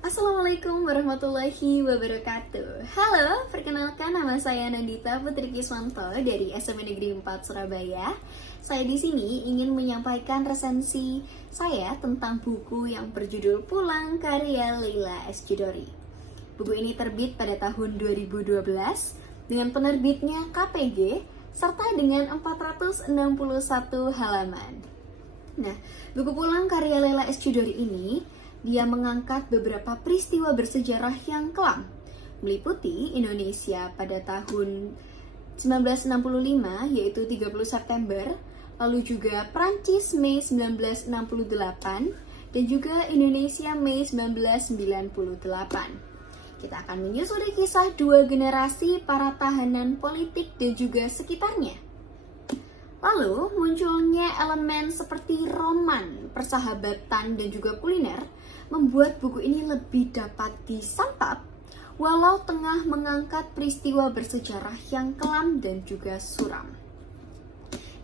Assalamualaikum warahmatullahi wabarakatuh. Halo, perkenalkan nama saya Nandita Putri Kiswanto dari SMA Negeri 4 Surabaya. Saya di sini ingin menyampaikan resensi saya tentang buku yang berjudul Pulang karya Leila S. Chudori. Buku ini terbit pada tahun 2012 dengan penerbitnya KPG serta dengan 461 halaman. Nah, buku Pulang karya Leila S. Chudori ini dia mengangkat beberapa peristiwa bersejarah yang kelam, meliputi Indonesia pada tahun 1965 yaitu 30 September, lalu juga Prancis Mei 1968 dan juga Indonesia Mei 1998. Kita akan menyusuri kisah dua generasi para tahanan politik dan juga sekitarnya. Lalu munculnya elemen seperti roman, persahabatan dan juga kuliner membuat buku ini lebih dapat disantap walau tengah mengangkat peristiwa bersejarah yang kelam dan juga suram.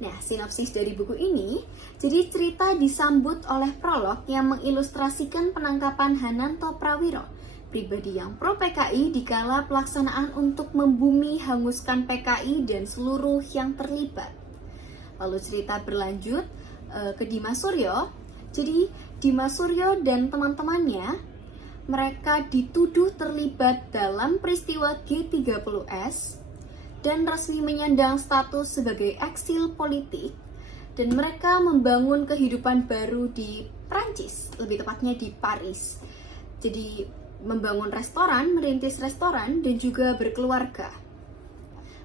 Nah, sinopsis dari buku ini, jadi cerita disambut oleh prolog yang mengilustrasikan penangkapan Hananto Prawiro, pribadi yang pro PKI dikala pelaksanaan untuk membumi hanguskan PKI dan seluruh yang terlibat. Lalu cerita berlanjut ke Dimas Suryo. Jadi Dimas Suryo dan teman-temannya mereka dituduh terlibat dalam peristiwa G30S dan resmi menyandang status sebagai eksil politik, dan mereka membangun kehidupan baru di Prancis, lebih tepatnya di Paris. Jadi membangun restoran, merintis restoran dan juga berkeluarga.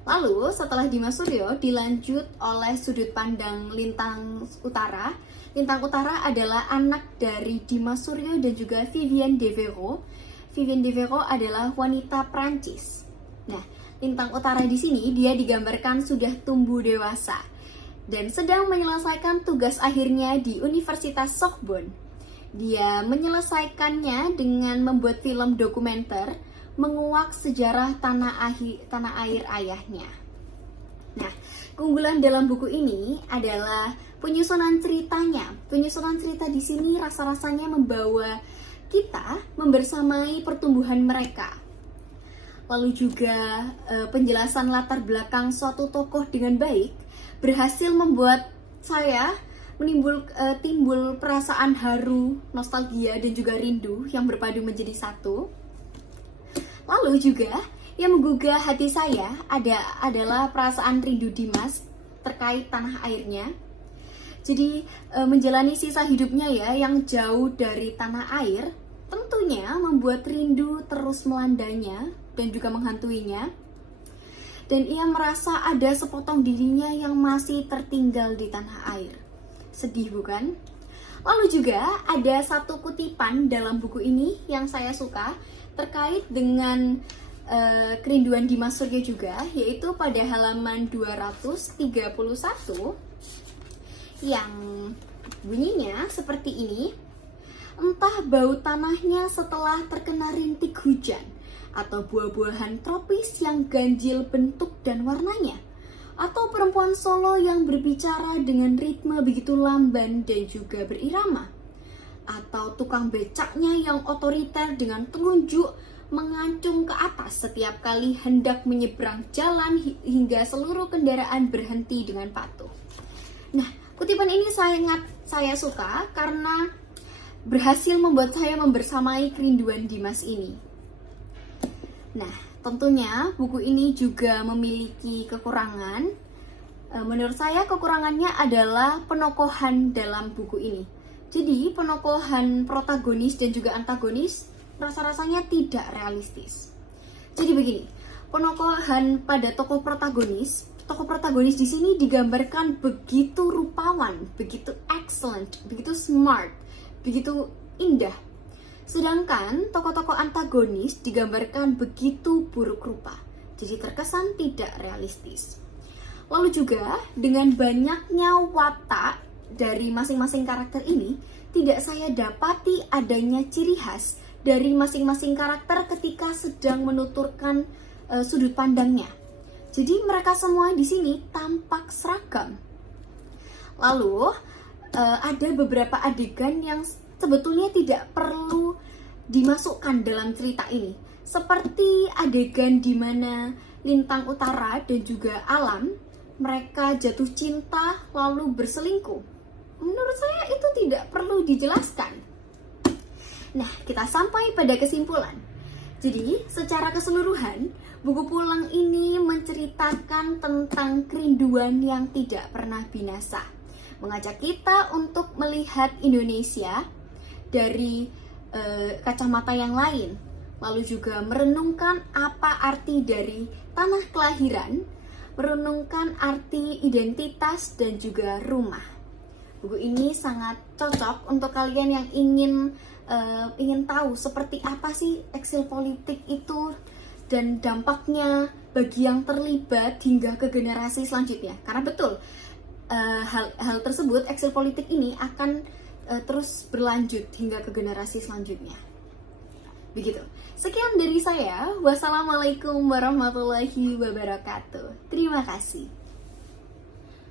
Lalu setelah Dimas Suryo dilanjut oleh sudut pandang Lintang Utara. Lintang Utara adalah anak dari Dimas Suryo dan juga Vivienne Devereux. Vivienne Devereux adalah wanita Prancis. Nah, Lintang Utara di sini dia digambarkan sudah tumbuh dewasa dan sedang menyelesaikan tugas akhirnya di Universitas Sorbonne. Dia menyelesaikannya dengan membuat film dokumenter menguak sejarah tanah air ayahnya. Nah, keunggulan dalam buku ini adalah penyusunan ceritanya. Penyusunan cerita di sini rasa-rasanya membawa kita membersamai pertumbuhan mereka. Lalu juga penjelasan latar belakang suatu tokoh dengan baik berhasil membuat saya timbul perasaan haru, nostalgia dan juga rindu yang berpadu menjadi satu. Lalu juga yang menggugah hati saya adalah perasaan rindu Dimas terkait tanah airnya. Jadi menjalani sisa hidupnya ya yang jauh dari tanah air tentunya membuat rindu terus melandanya dan juga menghantuinya. Dan ia merasa ada sepotong dirinya yang masih tertinggal di tanah air. Sedih bukan? Lalu juga ada satu kutipan dalam buku ini yang saya suka terkait dengan kerinduan Dimas Suryo juga, yaitu pada halaman 231 yang bunyinya seperti ini. Entah bau tanahnya setelah terkena rintik hujan, atau buah-buahan tropis yang ganjil bentuk dan warnanya, atau perempuan Solo yang berbicara dengan ritme begitu lamban dan juga berirama, atau tukang becaknya yang otoriter dengan telunjuk mengancung ke atas setiap kali hendak menyeberang jalan hingga seluruh kendaraan berhenti dengan patuh. Nah, kutipan ini sangat saya suka karena berhasil membuat saya membersamai kerinduan Dimas ini. Nah, tentunya buku ini juga memiliki kekurangan. Menurut saya kekurangannya adalah penokohan dalam buku ini. Jadi penokohan protagonis dan juga antagonis rasa-rasanya tidak realistis. Jadi begini, penokohan pada tokoh protagonis di sini digambarkan begitu rupawan, begitu excellent, begitu smart, begitu indah. Sedangkan tokoh-tokoh antagonis digambarkan begitu buruk rupa, jadi terkesan tidak realistis. Lalu juga dengan banyaknya watak dari masing-masing karakter ini, tidak saya dapati adanya ciri khas dari masing-masing karakter ketika sedang menuturkan sudut pandangnya. Jadi mereka semua di sini tampak seragam. Lalu ada beberapa adegan yang sebetulnya tidak perlu dimasukkan dalam cerita ini. Seperti adegan di mana Lintang Utara dan juga Alam mereka jatuh cinta lalu berselingkuh. Menurut saya itu tidak perlu dijelaskan. Nah, kita sampai pada kesimpulan. Jadi, secara keseluruhan, buku pulang ini menceritakan tentang kerinduan yang tidak pernah binasa. Mengajak kita untuk melihat Indonesia dari kacamata yang lain. Lalu juga merenungkan apa arti dari tanah kelahiran, merenungkan arti identitas dan juga rumah. Buku ini sangat cocok untuk kalian yang ingin tahu seperti apa sih eksil politik itu dan dampaknya bagi yang terlibat hingga ke generasi selanjutnya. Karena betul, hal tersebut, eksil politik ini akan terus berlanjut hingga ke generasi selanjutnya. Begitu. Sekian dari saya. Wassalamualaikum warahmatullahi wabarakatuh. Terima kasih.